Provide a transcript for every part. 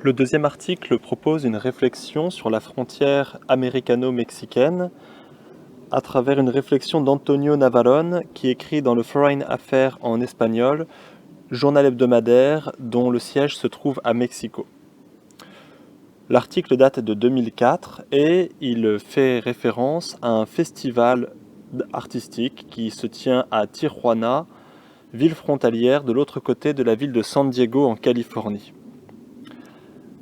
Le deuxième article propose une réflexion sur la frontière américano-mexicaine à travers une réflexion d'Antonio Navarone qui écrit dans le Foreign Affairs en espagnol, journal hebdomadaire dont le siège se trouve à Mexico. L'article date de 2004 et il fait référence à un festival artistique qui se tient à Tijuana, ville frontalière de l'autre côté de la ville de San Diego en Californie.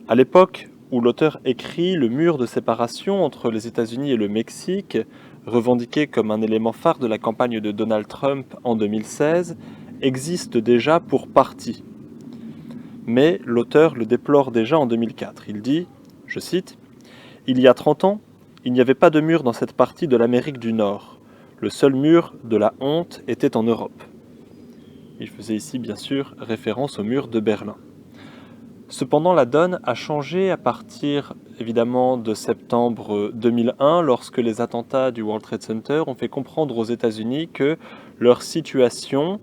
À l'époque où l'auteur écrit, le mur de séparation entre les États-Unis et le Mexique, revendiqué comme un élément phare de la campagne de Donald Trump en 2016, existe déjà pour partie. Mais l'auteur le déplore déjà en 2004. Il dit, je cite, « Il y a 30 ans, il n'y avait pas de mur dans cette partie de l'Amérique du Nord. Le seul mur de la honte était en Europe. » Il faisait ici bien sûr référence au mur de Berlin. Cependant, la donne a changé à partir évidemment de septembre 2001, lorsque les attentats du World Trade Center ont fait comprendre aux États-Unis que leur situation,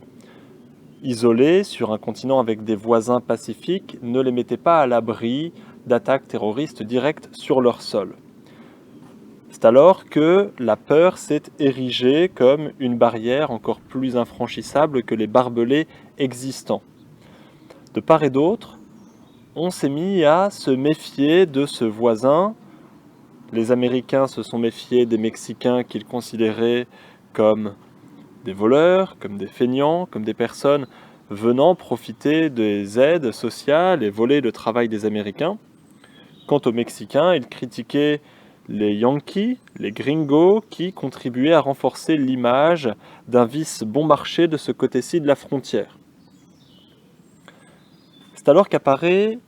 isolée sur un continent avec des voisins pacifiques, ne les mettait pas à l'abri d'attaques terroristes directes sur leur sol. C'est alors que la peur s'est érigée comme une barrière encore plus infranchissable que les barbelés existants. De part et d'autre, on s'est mis à se méfier de ce voisin. Les Américains se sont méfiés des Mexicains qu'ils considéraient comme des voleurs, comme des feignants, comme des personnes venant profiter des aides sociales et voler le travail des Américains. Quant aux Mexicains, ils critiquaient les Yankees, les gringos, qui contribuaient à renforcer l'image d'un vice bon marché de ce côté-ci de la frontière. C'est alors qu'apparaît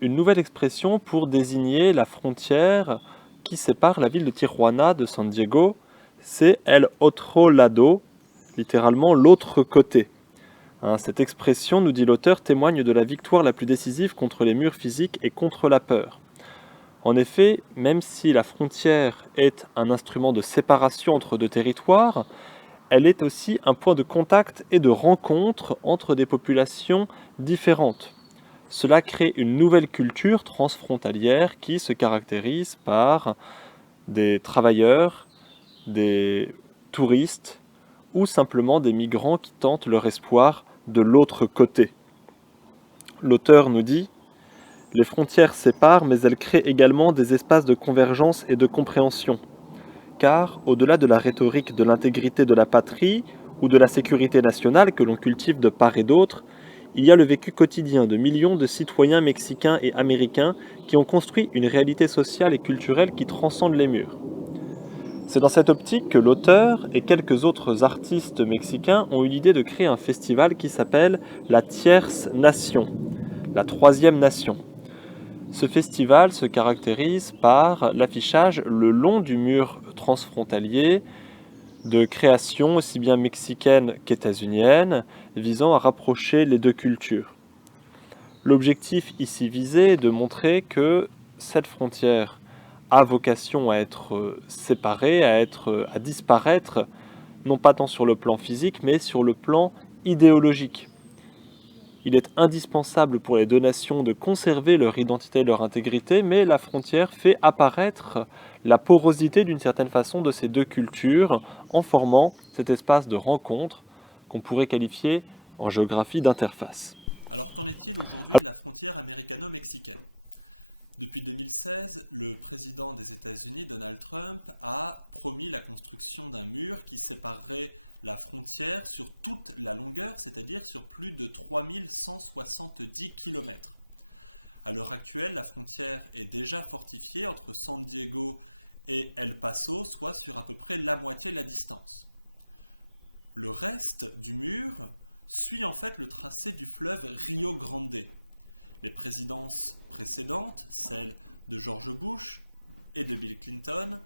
une nouvelle expression pour désigner la frontière qui sépare la ville de Tijuana de San Diego, c'est el otro lado, littéralement l'autre côté. Cette expression, nous dit l'auteur, témoigne de la victoire la plus décisive contre les murs physiques et contre la peur. En effet, même si la frontière est un instrument de séparation entre deux territoires, elle est aussi un point de contact et de rencontre entre des populations différentes. Cela crée une nouvelle culture transfrontalière qui se caractérise par des travailleurs, des touristes ou simplement des migrants qui tentent leur espoir de l'autre côté. L'auteur nous dit « Les frontières séparent, mais elles créent également des espaces de convergence et de compréhension. Car, au-delà de la rhétorique de l'intégrité de la patrie ou de la sécurité nationale que l'on cultive de part et d'autre, il y a le vécu quotidien de millions de citoyens mexicains et américains qui ont construit une réalité sociale et culturelle qui transcende les murs. » C'est dans cette optique que l'auteur et quelques autres artistes mexicains ont eu l'idée de créer un festival qui s'appelle la Tierce Nation, la troisième nation. Ce festival se caractérise par l'affichage le long du mur transfrontalier de créations aussi bien mexicaines qu'états-uniennes, visant à rapprocher les deux cultures. L'objectif ici visé est de montrer que cette frontière a vocation à être séparée, à disparaître, non pas tant sur le plan physique, mais sur le plan idéologique. Il est indispensable pour les deux nations de conserver leur identité et leur intégrité, mais la frontière fait apparaître la porosité d'une certaine façon de ces deux cultures en formant cet espace de rencontre qu'on pourrait qualifier en géographie d'interface. Alors qu'en est-il aujourd'hui de la frontière américano-mexicaine? Depuis 2016, le président des États-Unis, Donald Trump, a promis la construction d'un mur qui séparerait la frontière sur toute la longueur, c'est-à-dire sur plus de 3170 km. À l'heure actuelle, la frontière est déjà fortifiée entre San Diego et El Paso, soit sur à peu près la moitié de la distance. Le reste du mur suit en fait le tracé du fleuve Rio Grande. Les présidences précédentes, celles de George Bush et de Bill Clinton,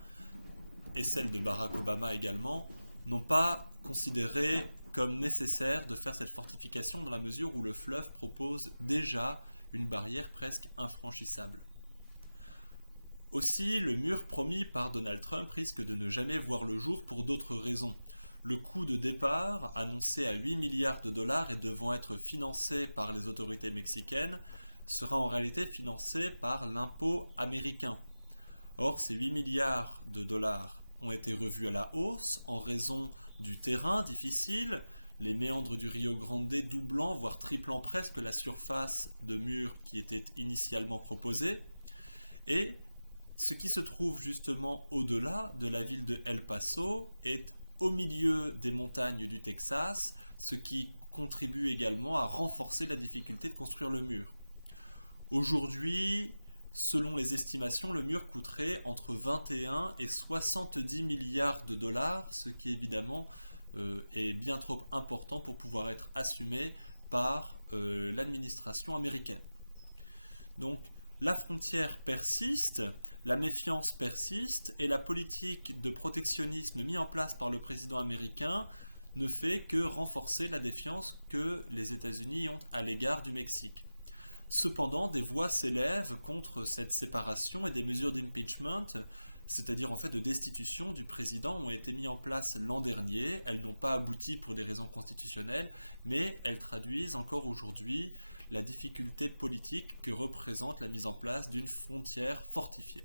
et celles de Barack Obama également, n'ont pas considéré comme nécessaire de faire cette fortification dans la mesure où le fleuve propose déjà une barrière presque infranchissable. Aussi, le mur promis par Donald Trump risque de ne jamais voir le jour pour d'autres raisons. Le coût de départ, annoncé à 8 milliards de dollars et devant être financé par les autorités mexicaines, sera en réalité financé par l'impôt américain. Or, ces 8 milliards de dollars ont été revus à la hausse en raison du terrain difficile, les méandres du Rio Grande doublant, voire triplant presque la surface de mur qui était initialement proposée. Et ce qui se trouve justement au-delà de la ville de El Paso est au milieu des montagnes du Texas, ce qui contribue également à renforcer la difficulté de construire le mur. Aujourd'hui, selon les estimations, le mur coûterait entre 21 et 70 milliards de dollars, ce qui évidemment est bien trop important pour pouvoir être assumé par l'administration américaine. Donc la frontière persiste, la méfiance persiste et la politique de protectionnisme mise en place par le président américain ne fait que renforcer la défiance que les États-Unis ont à l'égard du Mexique. Cependant, des voix s'élèvent contre cette séparation et des mesures d'impeachment, c'est-à-dire en fait de destitution du président, ont été mises en place l'an dernier. Elles n'ont pas abouti pour des raisons constitutionnelles, mais elles traduisent encore aujourd'hui la difficulté politique que représente la mise en place d'une frontière fortifiée.